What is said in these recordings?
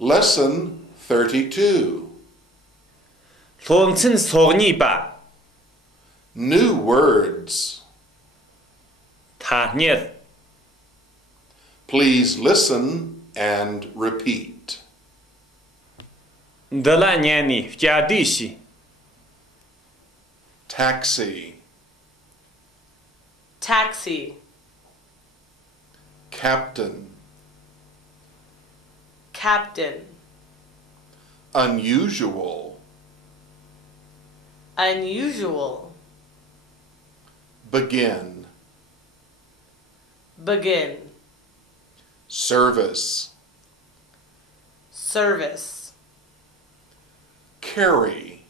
Lesson 32. Луунцэн суугны ба. New words. Танер. Please listen and repeat. Даланяни втядиши. Taxi. Taxi. Captain. Captain. Unusual. Unusual. Begin. Begin. Service. Service. Carry.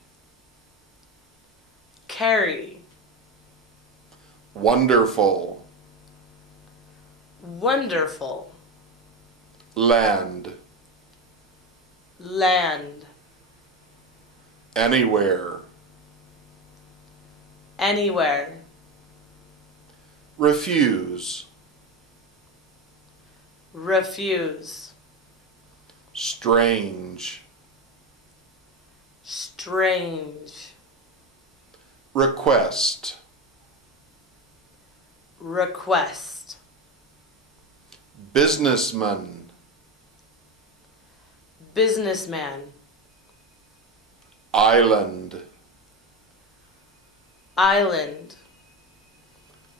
Carry. Wonderful. Wonderful. Land. Land. Anywhere. Anywhere. Refuse. Refuse. Strange. Strange. Request. Request. Businessman. Businessman. Island. Island.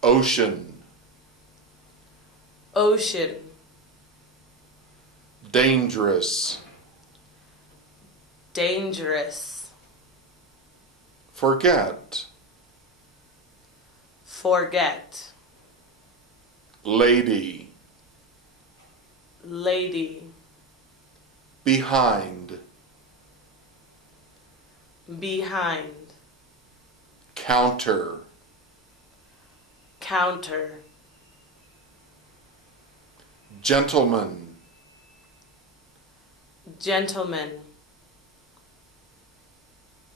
Ocean. Ocean. Dangerous. Dangerous. Forget. Forget. Lady. Lady. Behind. Behind. Counter. Counter. Gentleman. Gentleman.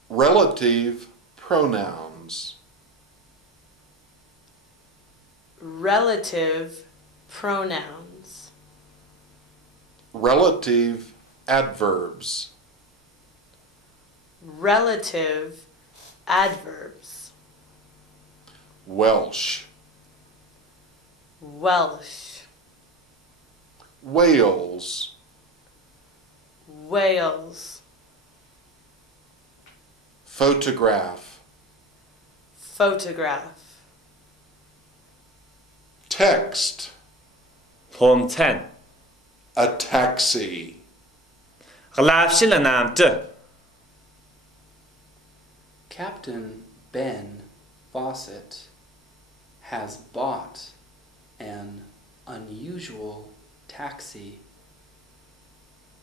Relative pronouns. Relative pronouns. Relative adverbs. Relative adverbs. Welsh. Welsh. Wales. Wales. Photograph. Photograph. Text. Луунцэн. A taxi. Главшил наамт. Captain Ben Fawcett has bought an unusual taxi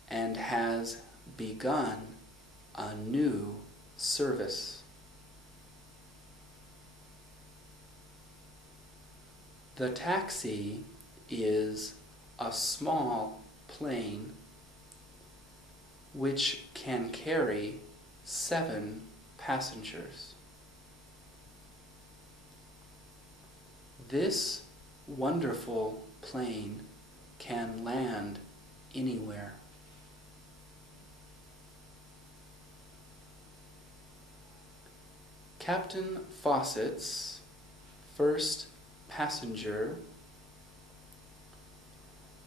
and has begun a new service. The taxi is a small plane which can carry 7 passengers. This wonderful plane can land anywhere. Captain Fawcett's first passenger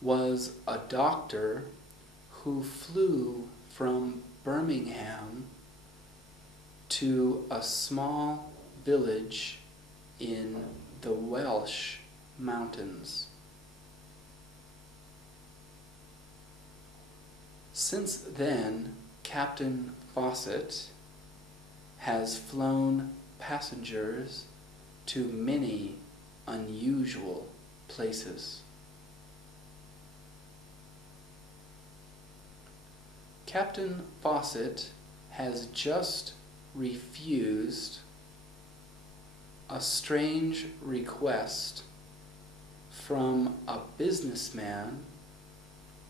was a doctor who flew from Birmingham to a small village in the Welsh mountains. Since then, Captain Fawcett has flown passengers to many unusual places. Captain Fawcett has just refused a strange request from a businessman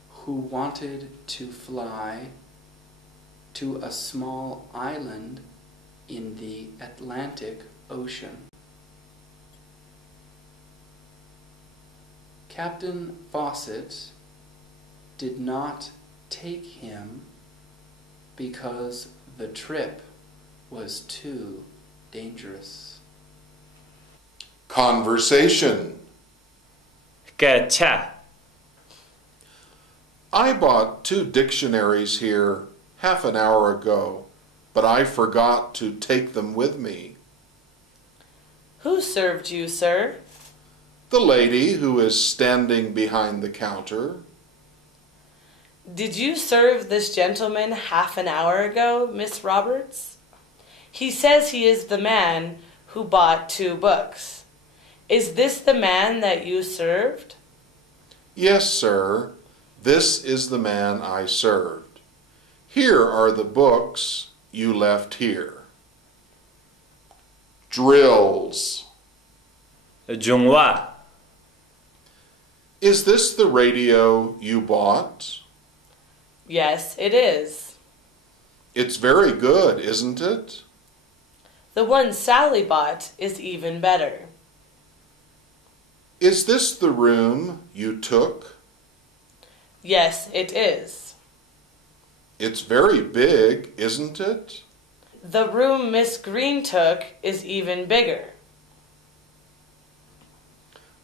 who wanted to fly to a small island in the Atlantic Ocean. Captain Fawcett did not take him because the trip was too dangerous. Conversation. Kẻ cha. I bought 2 dictionaries here half an hour ago, but I forgot to take them with me. Who served you, sir? The lady who is standing behind the counter. Did you serve this gentleman half an hour ago, Miss Roberts? He says he is the man who bought 2 books. Is this the man that you served? Yes, sir. This is the man I served. Here are the books you left here. Drills. Jungwa. Is this the radio you bought? Yes, it is. It's very good, isn't it? The one Sally bought is even better. Is this the room you took? Yes, it is. It's very big, isn't it? The room Miss Green took is even bigger.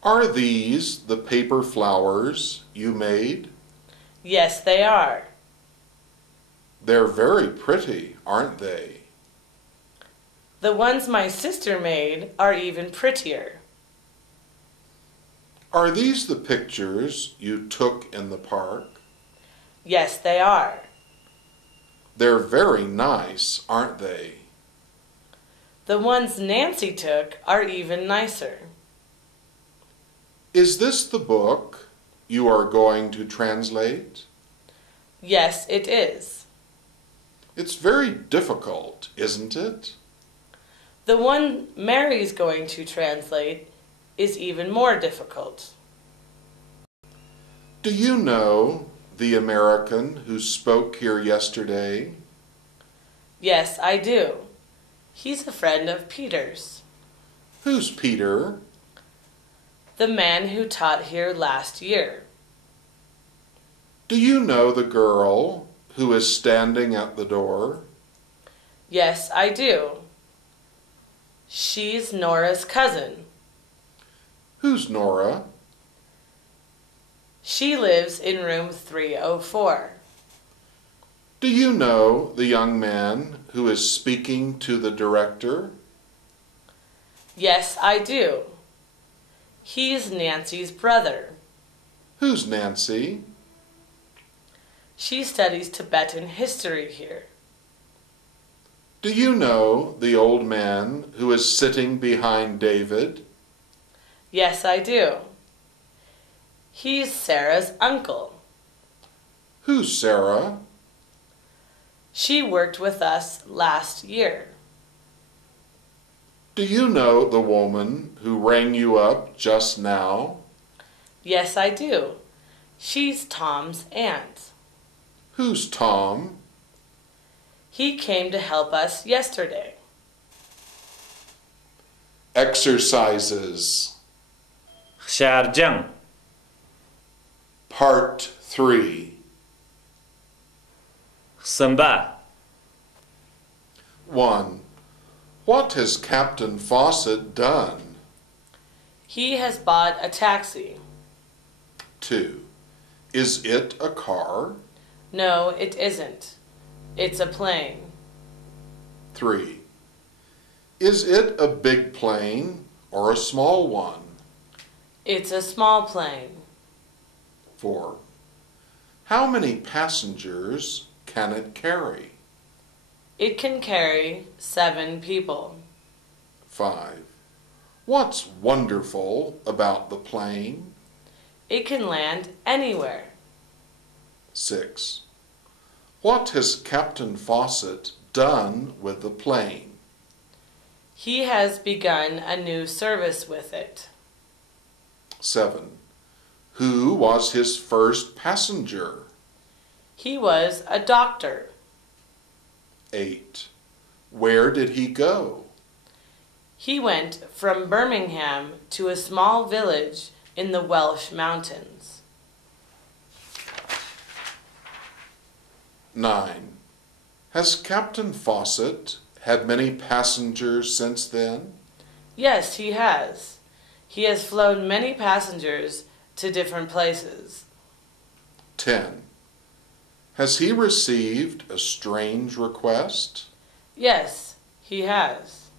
Are these the paper flowers you made? Yes, they are. They're very pretty, aren't they? The ones my sister made are even prettier. Are these the pictures you took in the park? Yes, they are. They're very nice, aren't they? The ones Nancy took are even nicer. Is this the book you are going to translate? Yes, it is. It's very difficult, isn't it? The one Mary's going to translate is even more difficult. Do you know the American who spoke here yesterday? Yes, I do. He's a friend of Peter's. Who's Peter? The man who taught here last year. Do you know the girl who is standing at the door? Yes, I do. She's Nora's cousin. Who's Nora? She lives in room 304. Do you know the young man who is speaking to the director? Yes, I do. He's Nancy's brother. Who's Nancy? She studies Tibetan history here. Do you know the old man who is sitting behind David? Yes, I do. He's Sarah's uncle. Who's Sarah? She worked with us last year. Do you know the woman who rang you up just now? Yes, I do. She's Tom's aunt. Who's Tom? He came to help us yesterday. Exercises. Skärjang. Part 3. Samba. 1. What has Captain Fawcett done? He has bought a taxi. 2. Is it a car? No, it isn't. It's a plane. 3. Is it a big plane or a small one? It's a small plane. 4. How many passengers can it carry? It can carry 7 people. 5. What's wonderful about the plane? It can land anywhere. 6. What has Captain Fawcett done with the plane? He has begun a new service with it. 7. Who was his first passenger? He was a doctor. 8. Where did he go? He went from Birmingham to a small village in the Welsh mountains. 9. Has Captain Fawcett had many passengers since then? Yes, he has. He has flown many passengers to different places. 10. Has he received a strange request? Yes, he has.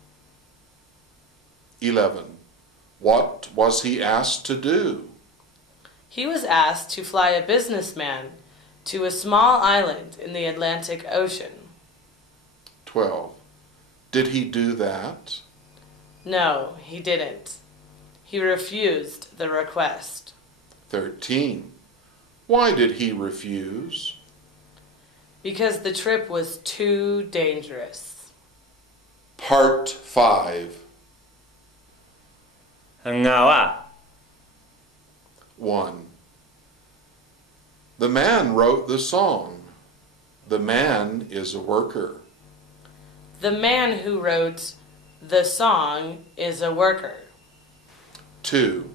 11. What was he asked to do? He was asked to fly a businessman to a small island in the Atlantic Ocean. 12. Did he do that? No, he didn't. He refused the request. 13. Why did he refuse? Because the trip was too dangerous. Part 5. Ngawa. 1. The man wrote the song. The man is a worker. The man who wrote the song is a worker. 2.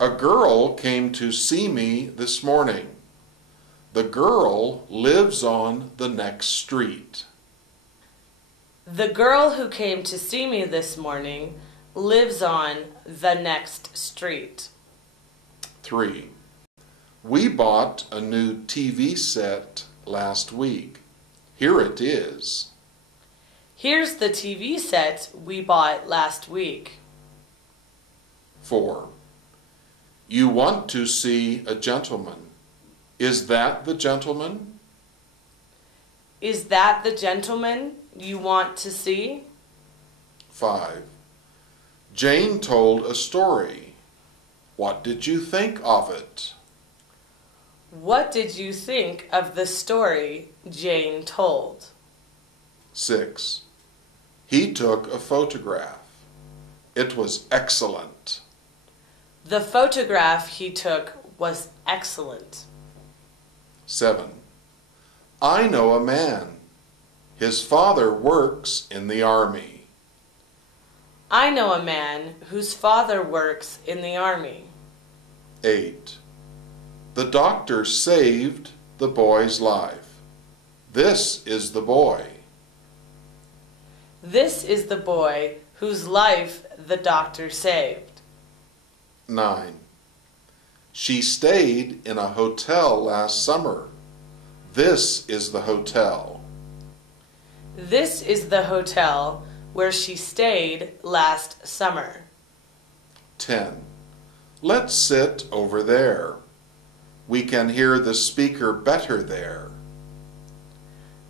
A girl came to see me this morning. The girl lives on the next street. The girl who came to see me this morning lives on the next street. 3. We bought a new TV set last week. Here it is. Here's the TV set we bought last week. 4. You want to see a gentleman. Is that the gentleman? Is that the gentleman you want to see? 5. Jane told a story. What did you think of it? What did you think of the story Jane told? 6. He took a photograph. It was excellent. The photograph he took was excellent. 7. I know a man. His father works in the army. I know a man whose father works in the army. 8. The doctor saved the boy's life. This is the boy. This is the boy whose life the doctor saved. 9. She stayed in a hotel last summer. This is the hotel. This is the hotel where she stayed last summer. 10. Let's sit over there. We can hear the speaker better there.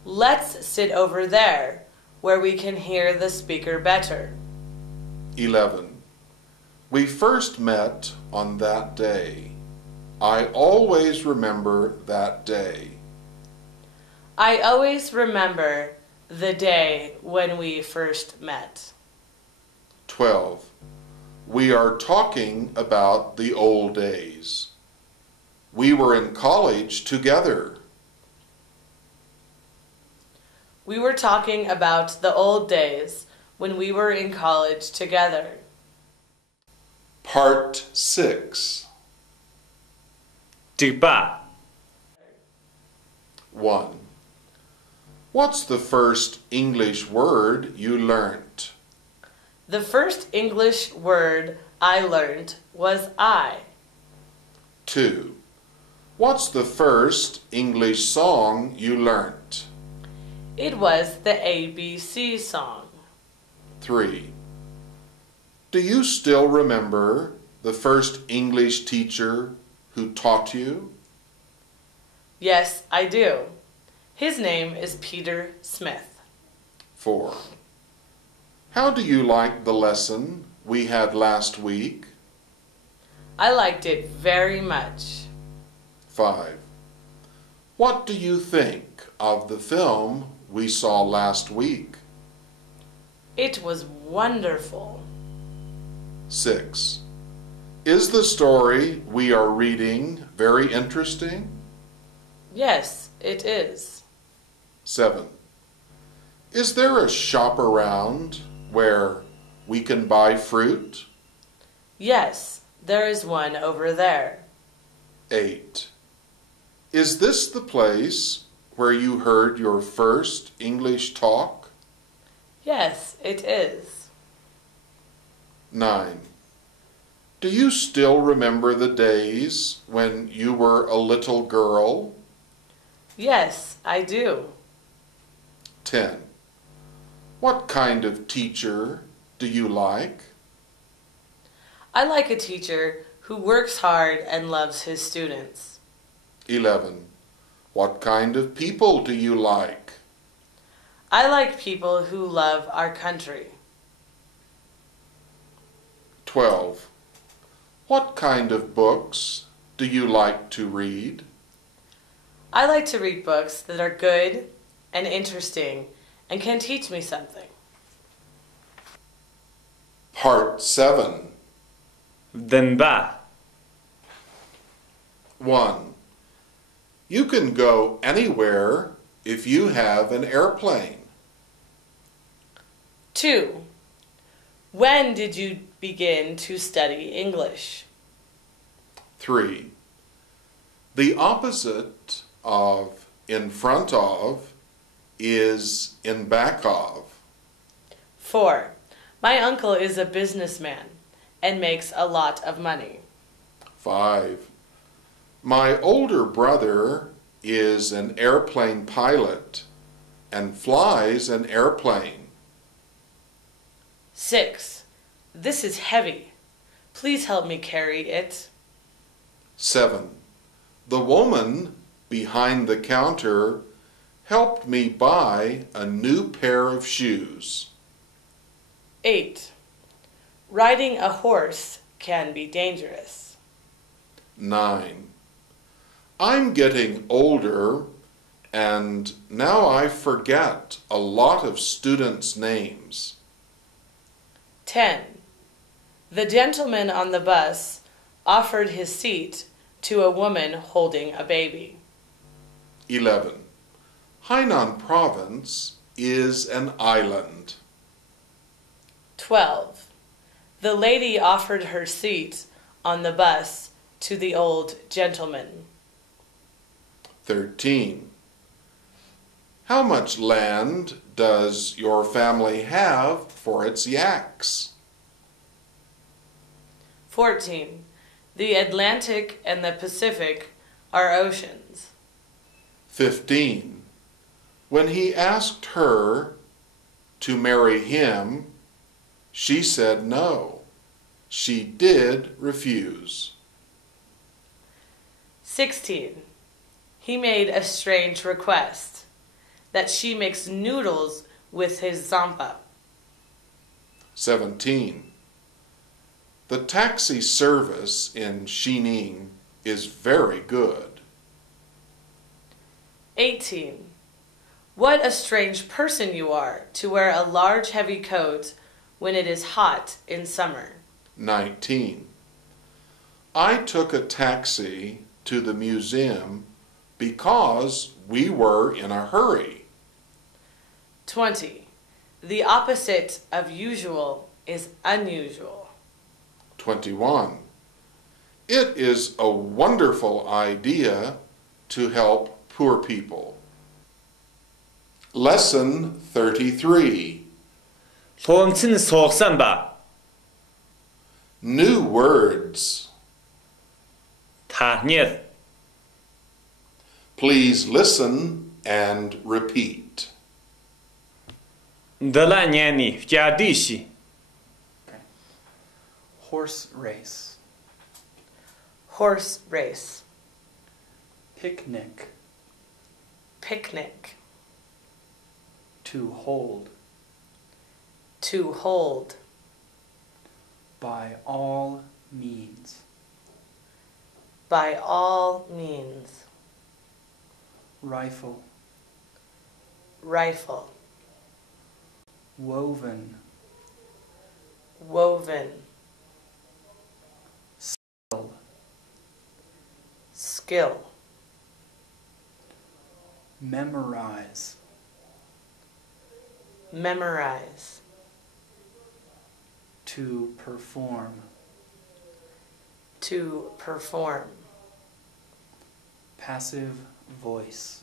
Let's sit over there where we can hear the speaker better. 11. We first met on that day. I always remember that day. I always remember the day when we first met. 12. We are talking about the old days. We were in college together. We were talking about the old days when we were in college together. Part 6. Tiba. 1. What's the first English word you learnt? The first English word I learned was I. 2. What's the first English song you learnt? It was the ABC song. 3. Do you still remember the first English teacher who taught you? Yes, I do. His name is Peter Smith. 4. How do you like the lesson we had last week? I liked it very much. 5. What do you think of the film we saw last week? It was wonderful. 6. Is the story we are reading very interesting? Yes, it is. 7. Is there a shop around where we can buy fruit? Yes, there is one over there. 8. Is this the place where you heard your first English talk? Yes, it is. 9. Do you still remember the days when you were a little girl? Yes, I do. 10. What kind of teacher do you like? I like a teacher who works hard and loves his students. 11. What kind of people do you like? I like people who love our country. 12. What kind of books do you like to read? I like to read books that are good and interesting and can teach me something. Part 7. Then ba. 1. You can go anywhere if you have an airplane. 2. When did you begin to study English? 3. The opposite of in front of is in back of. 4. My uncle is a businessman and makes a lot of money. 5. My older brother is an airplane pilot and flies an airplane. 6. This is heavy. Please help me carry it. 7. The woman behind the counter helped me buy a new pair of shoes. 8. Riding a horse can be dangerous. 9. I'm getting older and now I forget a lot of students' names. 10. The gentleman on the bus offered his seat to a woman holding a baby. 11. Hainan Province is an island. 12. The lady offered her seat on the bus to the old gentleman. 13. How much land does your family have for its yaks? 14. The Atlantic and the Pacific are oceans. 15. When he asked her to marry him, she said no. She did refuse. 16. He made a strange request that she mix noodles with his zampa. 17. The taxi service in Xining is very good. 18. What a strange person you are to wear a large heavy coat when it is hot in summer. 19. I took a taxi to the museum because we were in a hurry. 20. The opposite of usual is unusual. 21. It is a wonderful idea to help poor people. Lesson 33. Хуамцэн суугсан ба. New words. Та нет. Please listen and repeat. Дала няни в чадиши. Okay. Horse race. Horse race. Picnic. Picnic. To hold. To hold. By all means. By all means. Rifle. Rifle. Woven. Woven. Skill. Skill. Memorize. Memorize. To perform. To perform. Passive voice.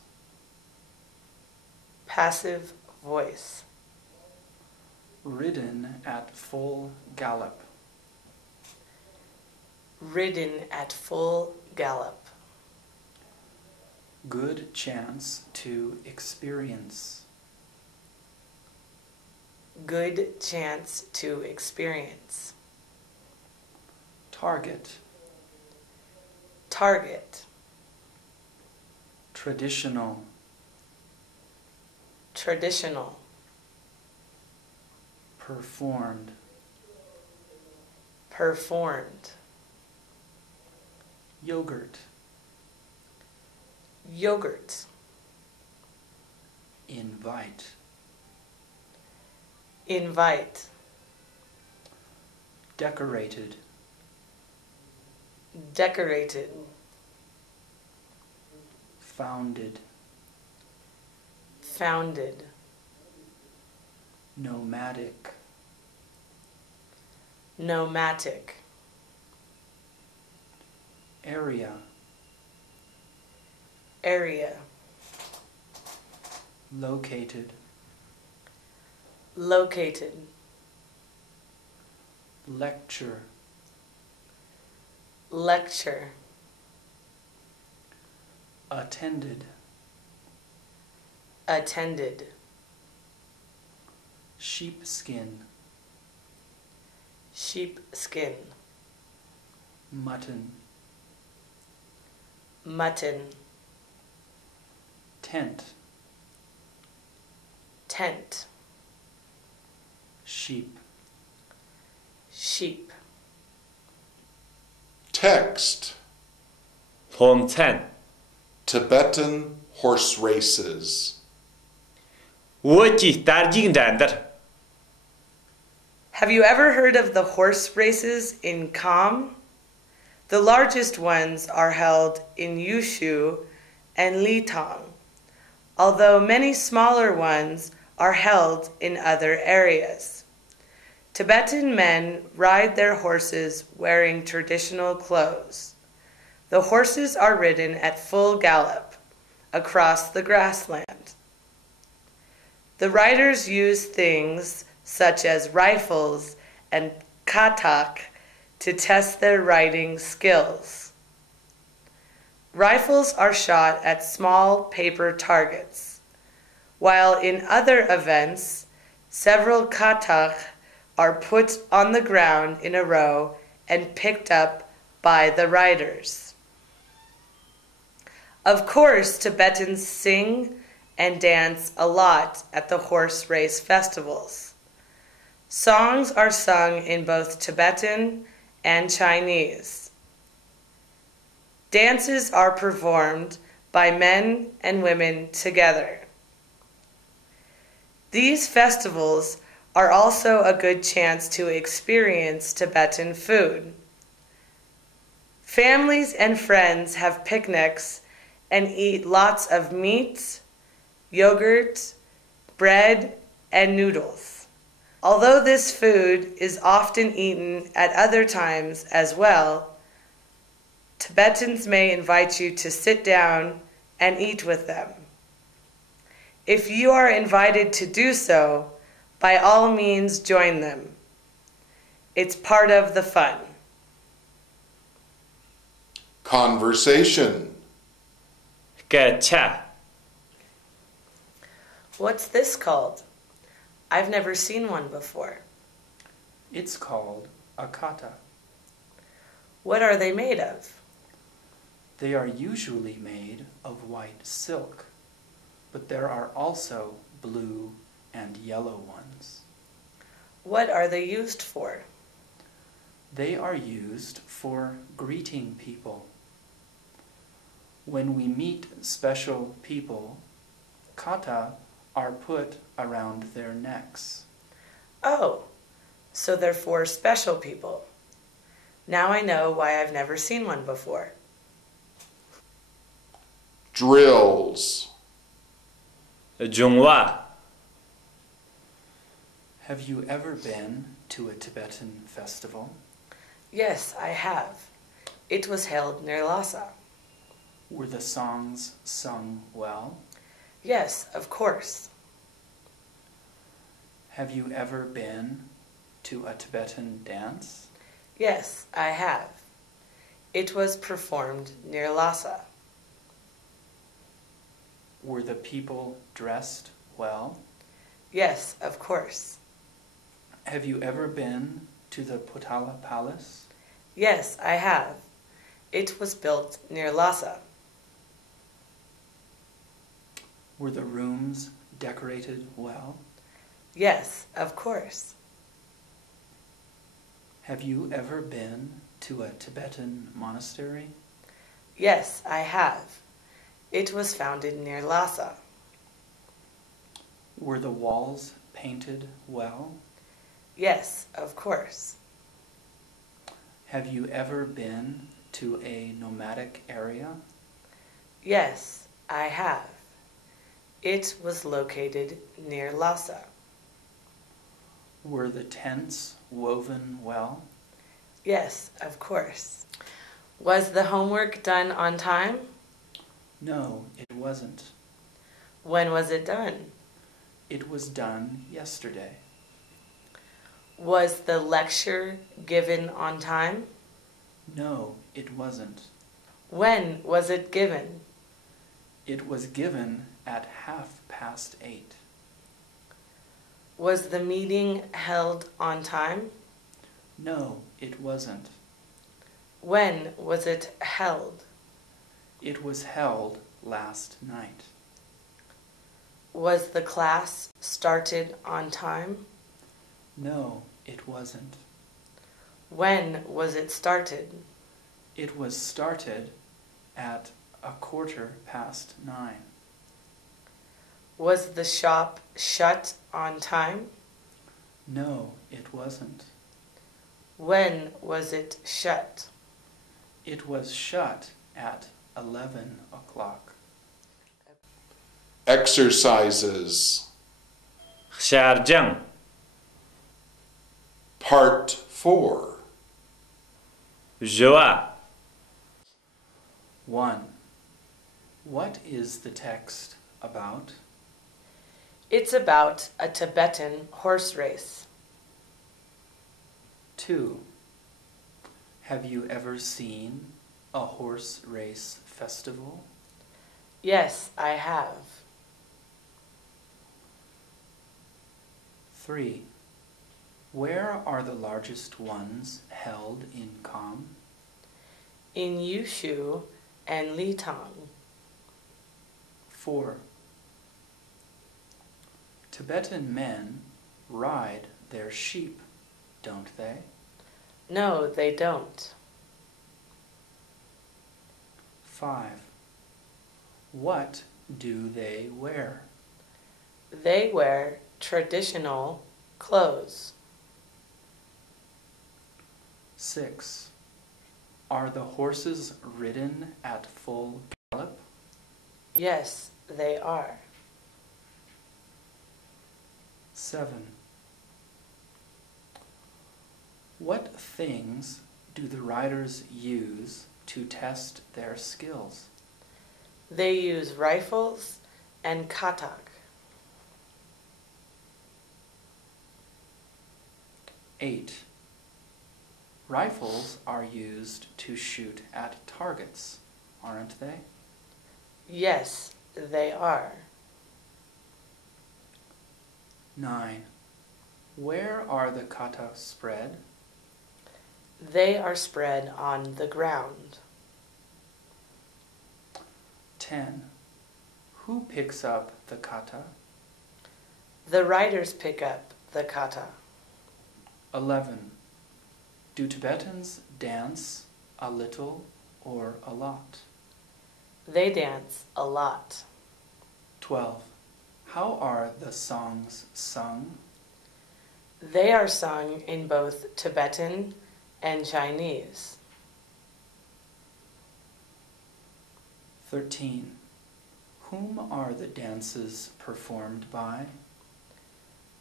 passive voice. Ridden at full gallop. Ridden at full gallop. Good chance to experience. Good chance to experience. Target. Target. Traditional. Traditional. Performed. Performed. Yogurt. Yogurt. Invite. Invite. Decorated. Decorated. Founded. Founded. Nomadic. Nomadic. Area. Area. Located. Located. Lecture. Lecture. Attended. Attended. Sheepskin. Sheepskin. Mutton. Mutton. Tent. Tent. Sheep. Sheep. Text. 홈텐. Tibetan horse races. 우어찌 따르지긴다안다. Have you ever heard of the horse races in Kham? The largest ones are held in Yushu and Litong, although many smaller ones are held in other areas. Tibetan men ride their horses wearing traditional clothes. The horses are ridden at full gallop across the grassland. The riders use things such as rifles and katak to test their riding skills. Rifles are shot at small paper targets, while in other events, several katak are put on the ground in a row and picked up by the riders. Of course, Tibetans sing and dance a lot at the horse race festivals. Songs are sung in both Tibetan and Chinese. Dances are performed by men and women together. These festivals are also a good chance to experience Tibetan food. Families and friends have picnics and eat lots of meat, yogurt, bread, and noodles. Although this food is often eaten at other times as well, Tibetans may invite you to sit down and eat with them. If you are invited to do so, by all means join them. It's part of the fun. Conversation. 깨차. What's this called? I've never seen one before. It's called a kata. What are they made of? They are usually made of white silk, but there are also blue and yellow ones. What are they used for? They are used for greeting people. When we meet special people, kata are put around their necks. Oh, so they're for special people. Now I know why I've never seen one before. Drills. 중화. Have you ever been to a Tibetan festival? Yes, I have. It was held near Lhasa. Were the songs sung well? Yes, of course. Have you ever been to a Tibetan dance? Yes, I have. It was performed near Lhasa. Were the people dressed well? Yes, of course. Have you ever been to the Potala Palace? Yes, I have. It was built near Lhasa. Were the rooms decorated well? Yes, of course. Have you ever been to a Tibetan monastery? Yes, I have. It was founded near Lhasa. Were the walls painted well? Yes, of course. Have you ever been to a nomadic area? Yes, I have. It was located near Lhasa. Were the tents woven well? Yes, of course. Was the homework done on time? No, it wasn't. When was it done? It was done yesterday. Was the lecture given on time? No, it wasn't. When was it given? It was given at 8:30. Was the meeting held on time? No, it wasn't. When was it held? It was held last night. Was the class started on time? No, it wasn't. When was it started? It was started at 9:15. Was the shop shut on time? No, it wasn't. When was it shut? It was shut at 11 o'clock. Exercises. خشارجن Part 4. جوا 1. What is the text about? It's about a Tibetan horse race. 2. Have you ever seen a horse race festival? Yes, I have. 3. Where are the largest ones held in Kham? In Yushu and Litang. 4. Tibetan men ride their sheep, don't they? No, they don't. 5. What do they wear? They wear traditional clothes. 6. Are the horses ridden at full gallop? Yes, they are. 7. What things do the riders use to test their skills? They use rifles and katak. 8. Rifles are used to shoot at targets, aren't they? Yes, they are. 9. Where are the kata spread? They are spread on the ground. 10. Who picks up the kata? The riders pick up the kata. 11. Do Tibetans dance a little or a lot? They dance a lot. 12. How are the songs sung? They are sung in both Tibetan and Chinese. 13. Whom are the dances performed by?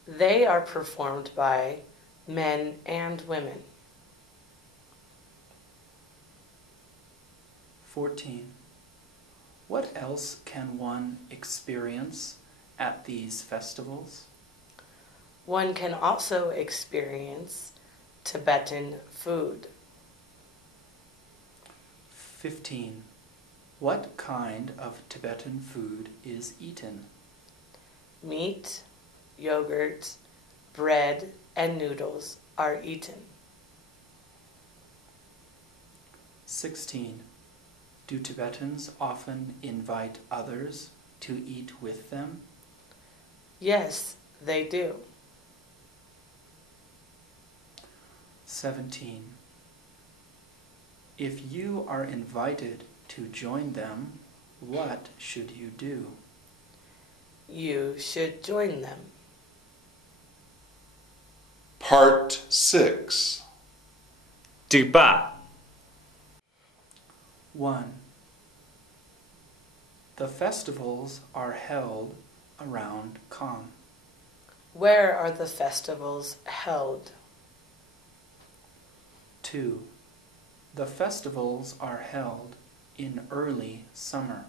They are performed by men and women. 14. What else can one experience at these festivals? One can also experience Tibetan food. 15. What kind of Tibetan food is eaten? Meat, yogurt, bread, and noodles are eaten. 16. Do Tibetans often invite others to eat with them? Yes, they do. 17. If you are invited to join them, what should you do? You should join them. Part 6. 第八 1. The festivals are held around Kang. Where are the festivals held? 2. The festivals are held in early summer.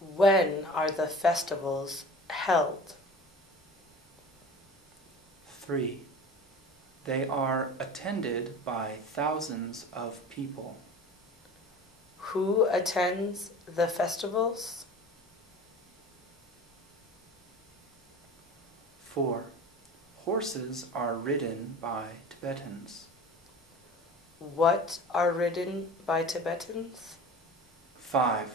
When are the festivals held? 3. They are attended by thousands of people. Who attends the festivals? 4. Horses are ridden by Tibetans. What are ridden by Tibetans? 5.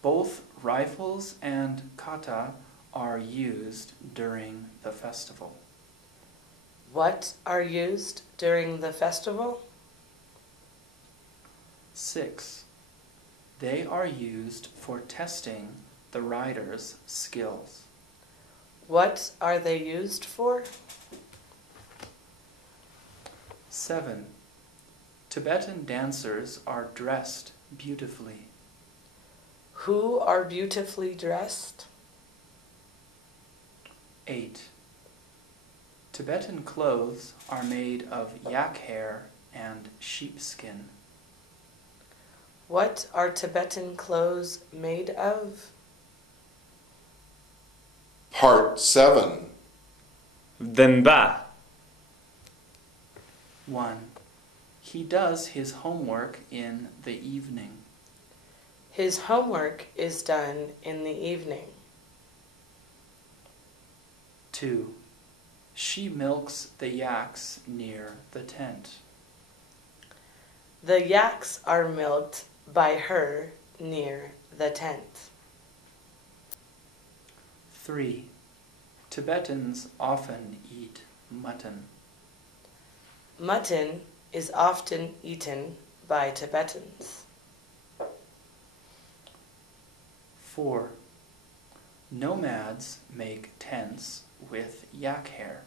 Both rifles and kata are used during the festival. What are used during the festival? 6. They are used for testing the rider's skills. What are they used for? 7. Tibetan dancers are dressed beautifully. Who are beautifully dressed? 8. Tibetan clothes are made of yak hair and sheepskin. What are Tibetan clothes made of? Part 7. Dënba 1. He does his homework in the evening. His homework is done in the evening. 2. She milks the yaks near the tent. The yaks are milked by her near the tent. 3. Tibetans often eat mutton. Mutton is often eaten by Tibetans. 4. Nomads make tents with yak hair.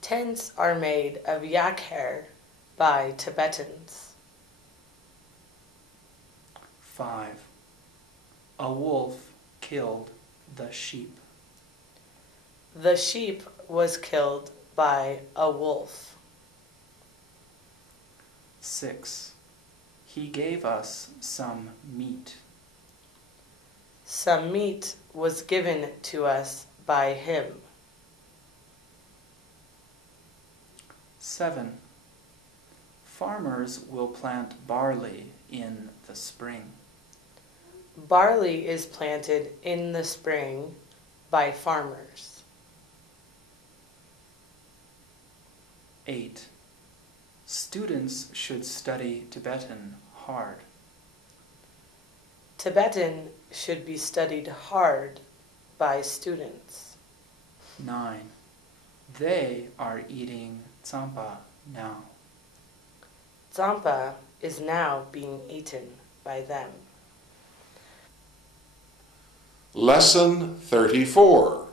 Tents are made of yak hair by Tibetans. 5. A wolf killed the sheep. The sheep was killed by a wolf. 6. He gave us some meat. Some meat was given to us by him. 7. Farmers will plant barley in the spring. Barley is planted in the spring by farmers. 8. Students should study Tibetan hard. Tibetan should be studied hard by students. 9. They are eating tsampa now. Tsampa is now being eaten by them. Lesson 34.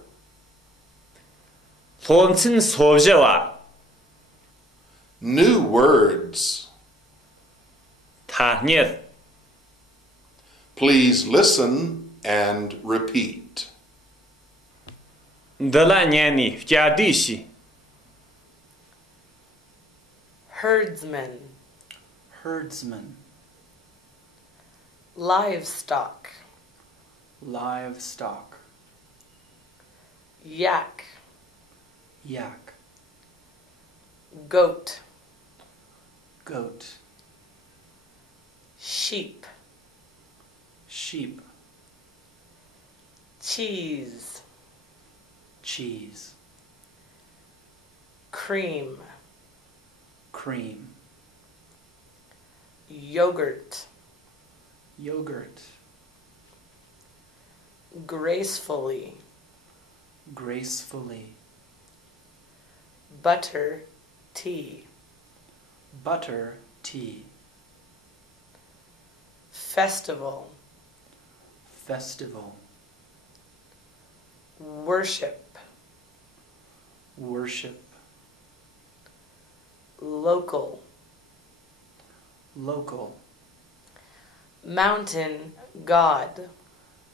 론친 소재와 New words. 타니eth Please listen and repeat. Dëlanyani vjadishi Herdsman, Herdsman. livestock, Livestock. yak, yak, goat, goat, sheep, sheep, cheese, cheese, cream, cream, yogurt, yogurt, gracefully, gracefully, butter, tea, butter, tea, festival, festival, worship, worship, local, local, mountain god,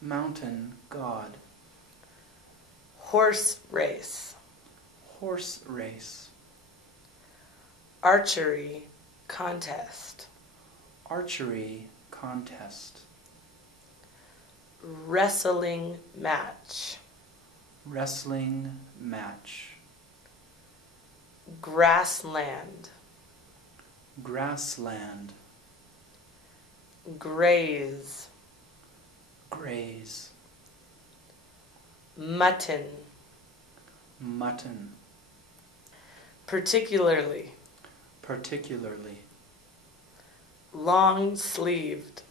mountain god, horse race, horse race, archery contest, archery contest, wrestling match, wrestling match, grassland, grassland, graze, graze, mutton, mutton, particularly, particularly, long-sleeved,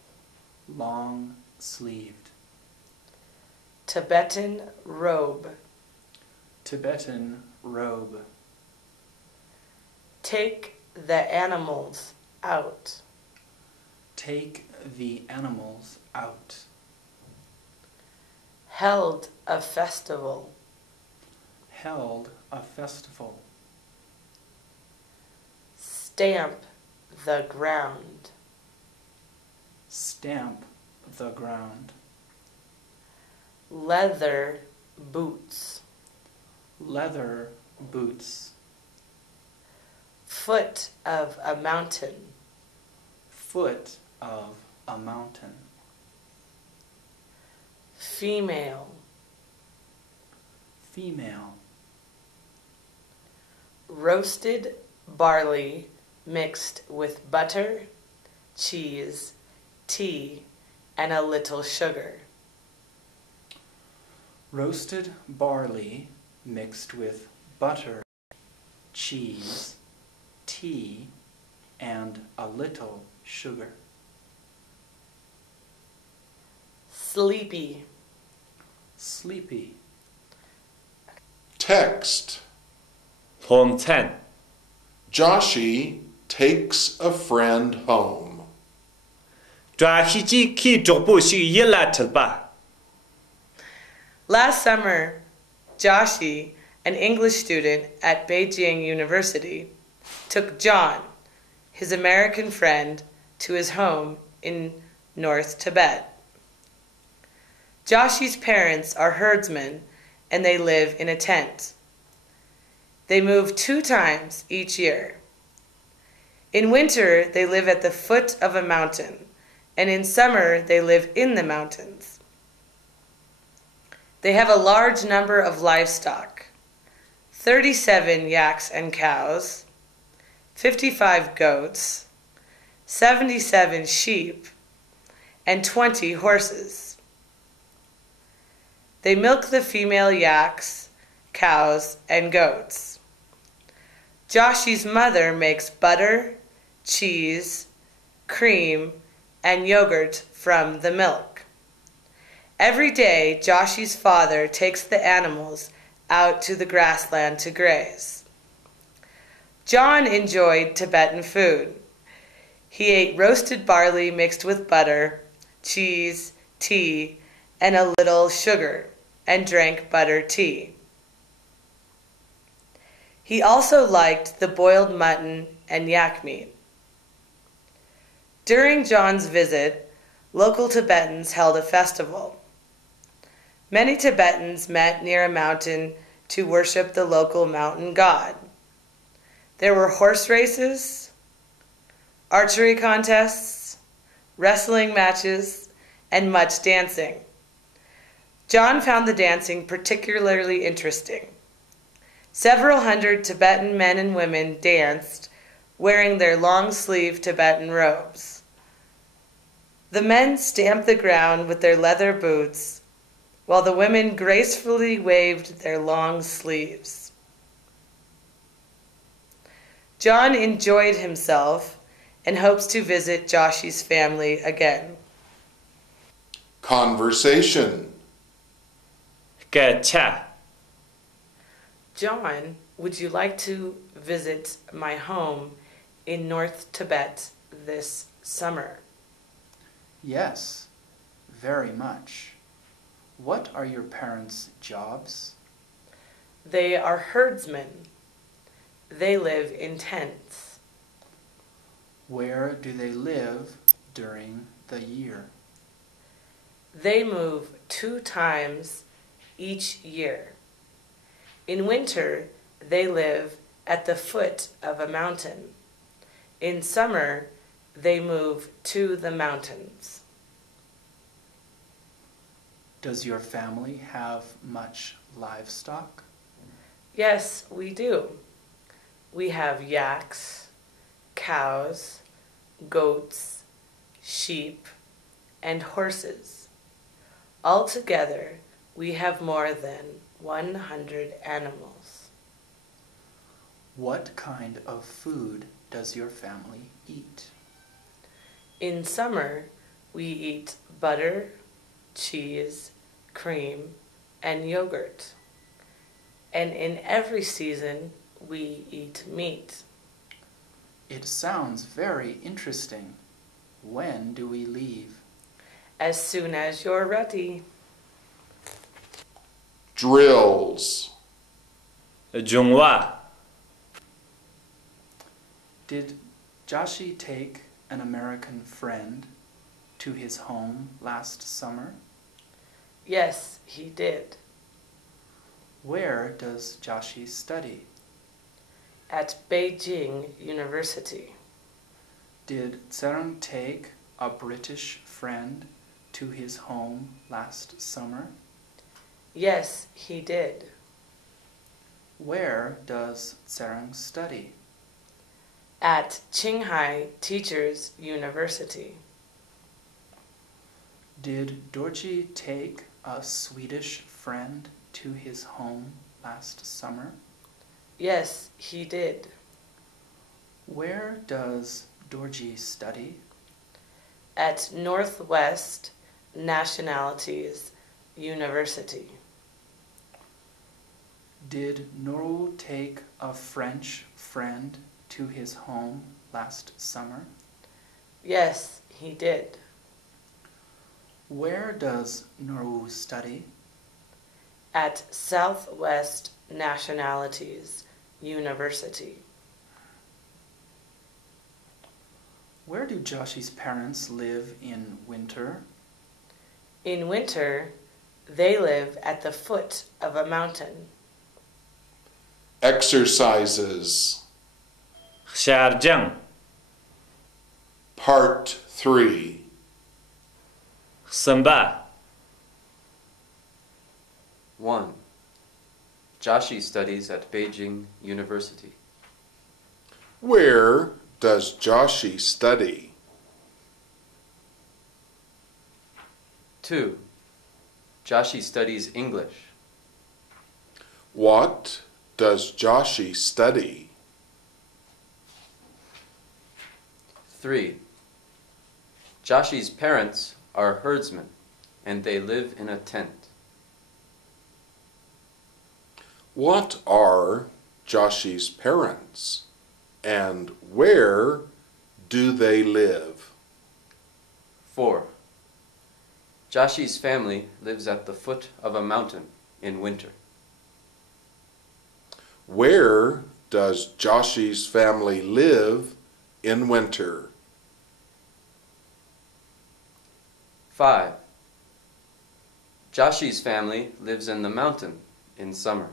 long-sleeved, Tibetan robe, Tibetan robe, take the animals out, take the animals out, held a festival, held a festival, stamp the ground, stamp the ground, leather boots, leather boots, foot of a mountain, foot of a mountain, female, female, roasted barley mixed with butter, cheese, tea, and a little sugar. roasted barley mixed with butter, cheese, tea, and a little sugar. Sleepy, Sleepy, Text. 10. Joshi takes a friend home. Dwashiji ki jokbo shi yela tilba. Last summer, Joshi, an English student at Beijing University, took John, his American friend, to his home in North Tibet. Joshi's parents are herdsmen and they live in a tent. They move 2 times each year. In winter, they live at the foot of a mountain, and in summer, they live in the mountains. They have a large number of livestock, 37 yaks and cows, 55 goats, 77 sheep, and 20 horses. They milk the female yaks, cows, and goats. Joshi's mother makes butter, cheese, cream, and yogurt from the milk. Every day, Joshi's father takes the animals out to the grassland to graze. John enjoyed Tibetan food. He ate roasted barley mixed with butter, cheese, tea, and a little sugar, and drank butter tea. He also liked the boiled mutton and yak meat. During John's visit, local Tibetans held a festival. Many Tibetans met near a mountain to worship the local mountain god. There were horse races, archery contests, wrestling matches, and much dancing. John found the dancing particularly interesting. Several hundred Tibetan men and women danced, wearing their long-sleeved Tibetan robes. The men stamped the ground with their leather boots, while the women gracefully waved their long sleeves. John enjoyed himself and hopes to visit Joshi's family again. Conversation. Cái cha. John, would you like to visit my home in North Tibet this summer? Yes, very much. What are your parents' jobs? They are herdsmen. They live in tents. Where do they live during the year? They move 2 times each year. In winter, they live at the foot of a mountain. In summer, they move to the mountains. Does your family have much livestock? Yes, we do. We have yaks, cows, goats, sheep, and horses. Altogether, we have more than 100 animals. What kind of food does your family eat? In summer, we eat butter, cheese, cream, and yogurt. And in every season, we eat meat. It sounds very interesting. When do we leave? As soon as you're ready. Drills. Jungwa. Did Joshi take an American friend to his home last summer? Yes, he did. Where does Joshi study? At Beijing University. Did Tsering take a British friend to his home last summer? Yes, he did. Where does Tsering study? At Qinghai Teachers University. Did Dorji take a Swedish friend to his home last summer? Yes, he did. Where does Dorji study? At Northwest Nationalities University. Did Nurul take a French friend to his home last summer? Yes, he did. Where does Nurul study? At Southwest Nationalities University. Where do Joshi's parents live in winter? In winter, they live at the foot of a mountain. Exercises. Sharjang. Part 3. Samba. 1. Joshi studies at Beijing University. Where does Joshi study? 2. Joshi studies English. What does Joshi study? 3. Joshi's parents are herdsmen, and they live in a tent. What are Joshi's parents? And where do they live? 4. Joshi's family lives at the foot of a mountain in winter. Where does Joshi's family live in winter? 5. Joshi's family lives in the mountain in summer.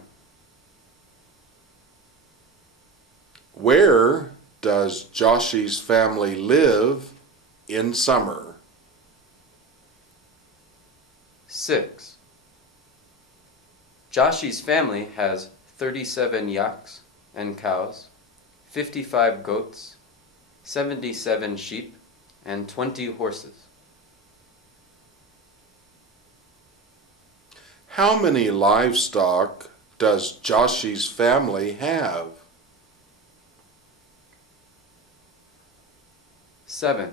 Where does Joshi's family live in summer? 6. Joshi's family has 37 yaks and cows, 55 goats, 77 sheep, and 20 horses. How many livestock does Joshi's family have? 7.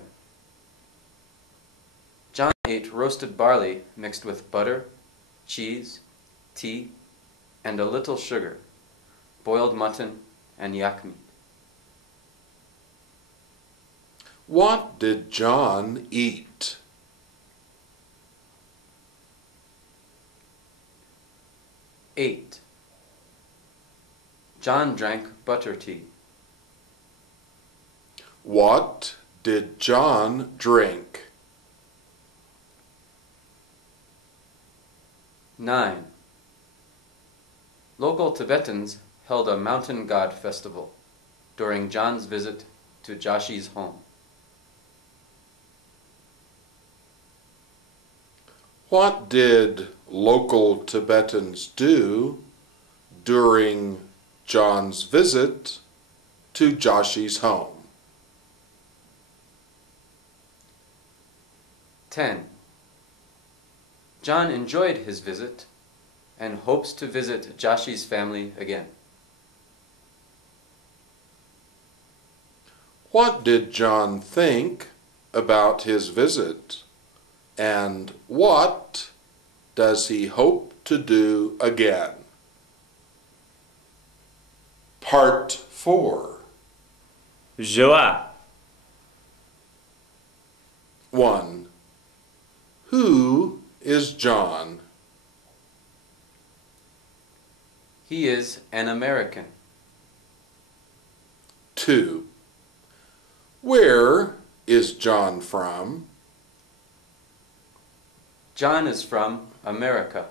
John ate roasted barley mixed with butter, cheese, tea, and a little sugar, boiled mutton, and yak meat. What did John eat? 8. John drank butter tea. What did John drink? 9. Local Tibetans held a mountain god festival during John's visit to Joshi's home. What did local Tibetans do during John's visit to Joshi's home? 10. John enjoyed his visit and hopes to visit Joshi's family again. What did John think about his visit? And what does he hope to do again? Part 4. Joa. 1. Who is John? He is an American. 2. Where is John from? John is from America.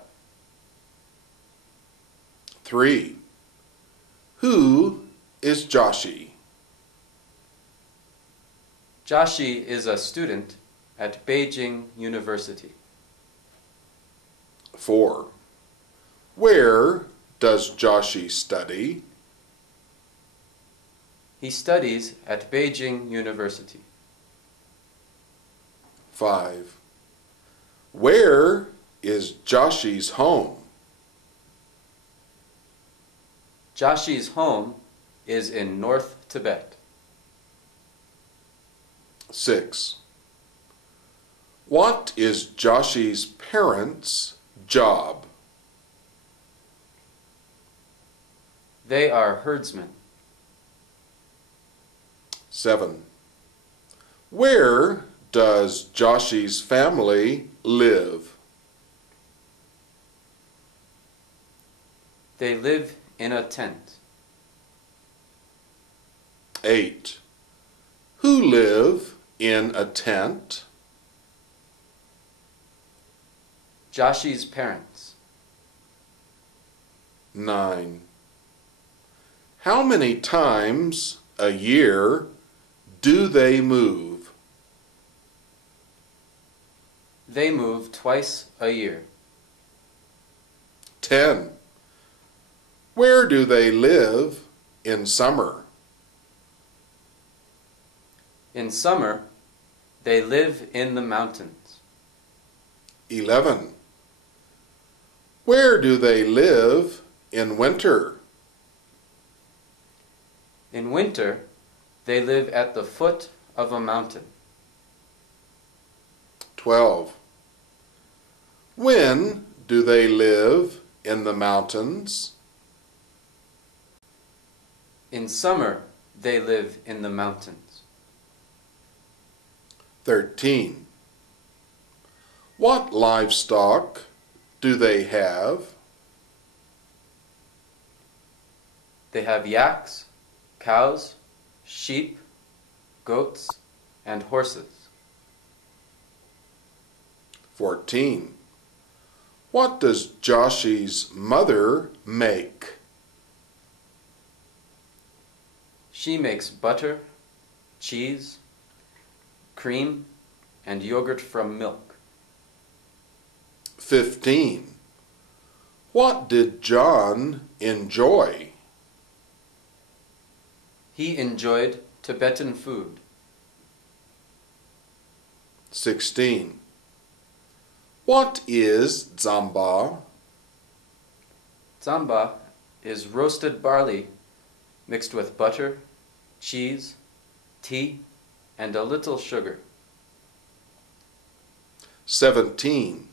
3. Who is Joshi? Joshi is a student at Beijing University. 4. Where does Joshi study? He studies at Beijing University. 5. Where is Joshi's home? Joshi's home is in North Tibet. 6. What is Joshi's parents' job? They are herdsmen. 7. Where does Joshi's family live? They live in a tent. 8. Who live in a tent? Joshi's parents. 9. How many times a year do they move? They move twice a year. 10. Where do they live in summer? In summer, they live in the mountains. 11. Where do they live in winter? In winter, they live at the foot of a mountain. 12. When do they live in the mountains? In summer, they live in the mountains. 13. What livestock do they have? They have yaks, cows, sheep, goats, and horses. 14. What does Joshi's mother make? She makes butter, cheese, cream, and yogurt from milk. 15. What did John enjoy? He enjoyed Tibetan food. 16. What is zamba? Zamba is roasted barley mixed with butter, cheese, tea, and a little sugar. 17.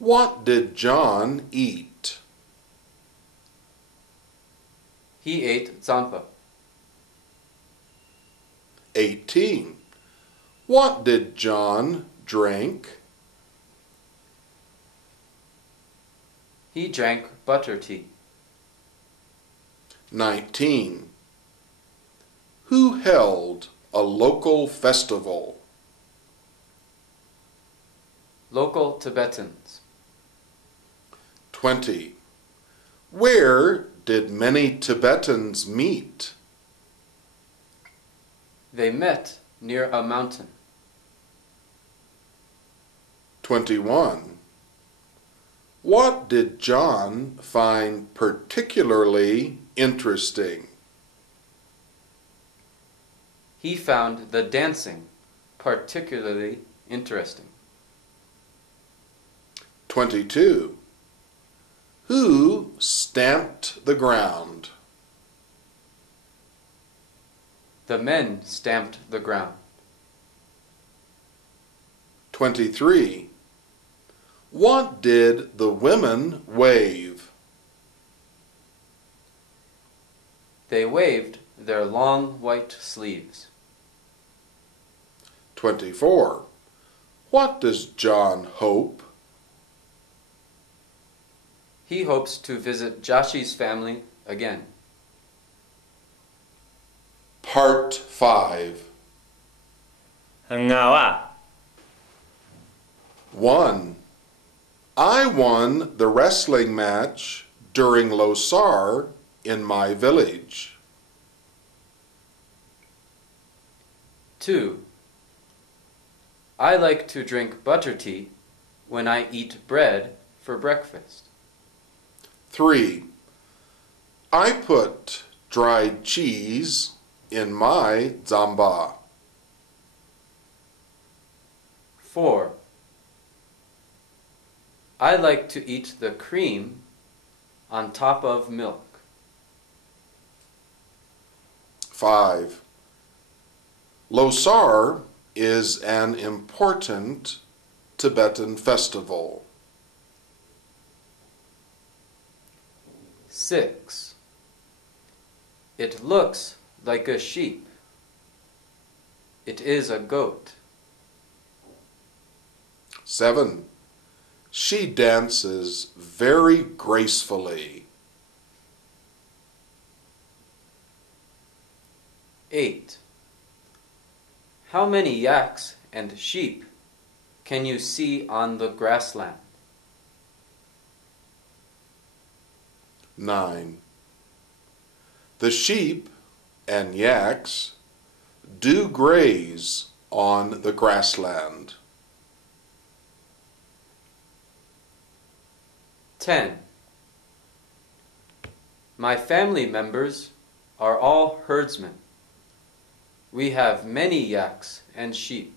What did John eat? He ate zampa. 18. What did John drink? He drank butter tea. 19. Who held a local festival? Local Tibetans. 20. Where did many Tibetans meet? They met near a mountain. 21. What did John find particularly interesting? He found the dancing particularly interesting. 22. Who stamped the ground? The men stamped the ground. 23. What did the women wave? They waved their long white sleeves. 24. What does John hope? He hopes to visit Jashi's family again. Part 5. Ngawa. 1. I won the wrestling match during Losar in my village. 2. I like to drink butter tea when I eat bread for breakfast. 3. I put dried cheese in my zamba. 4. I like to eat the cream on top of milk. 5. Losar is an important Tibetan festival. 6. It looks like a sheep. It is a goat. 7. She dances very gracefully. 8. How many yaks and sheep can you see on the grassland? 9. The sheep and yaks do graze on the grassland. 10. My family members are all herdsmen. We have many yaks and sheep.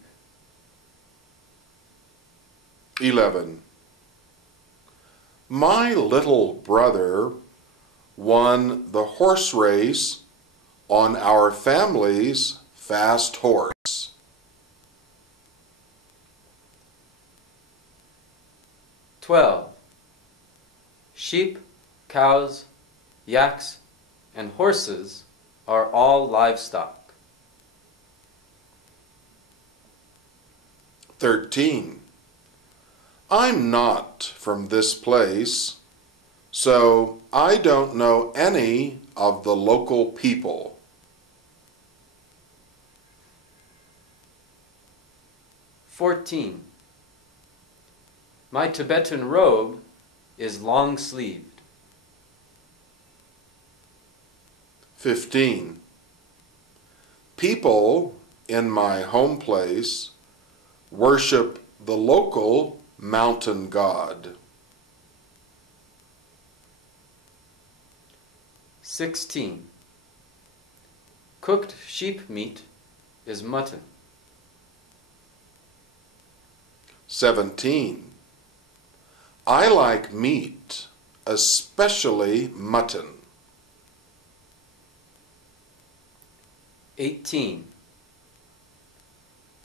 11. My little brother won the horse race on our family's fast horse. 12. Sheep, cows, yaks, and horses are all livestock. 13. I'm not from this place, so I don't know any of the local people. 14. My Tibetan robe is long-sleeved. 15. People in my home place worship the local mountain god. 16. Cooked sheep meat is mutton. 17. I like meat, especially mutton. 18.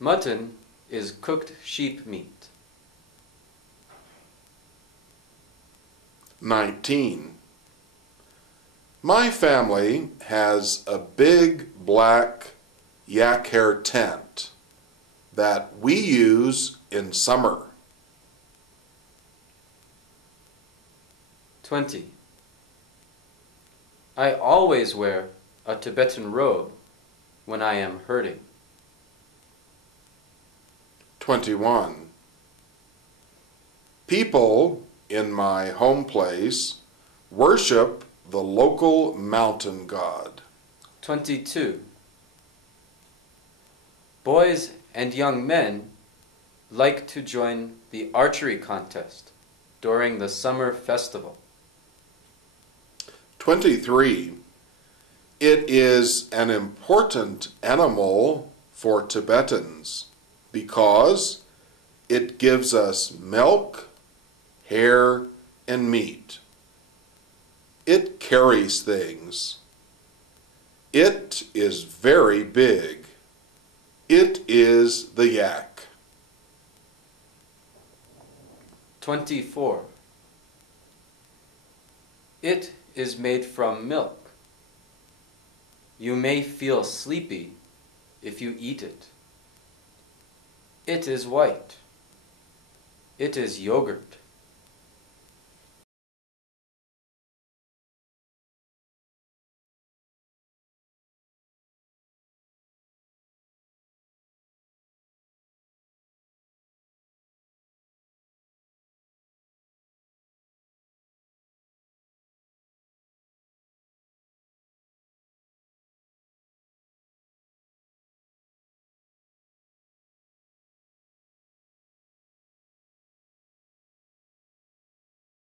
Mutton is cooked sheep meat. 19. My family has a big black yak hair tent that we use in summer. 20. I always wear a Tibetan robe when I am herding. 21. People in my home place worship the local mountain god. 22. Boys and young men like to join the archery contest during the summer festival. 23. It is an important animal for Tibetans because it gives us milk, hair, and meat. It carries things. It is very big. It is the yak. 24. It is made from milk. You may feel sleepy if you eat it. It is white. It is yogurt.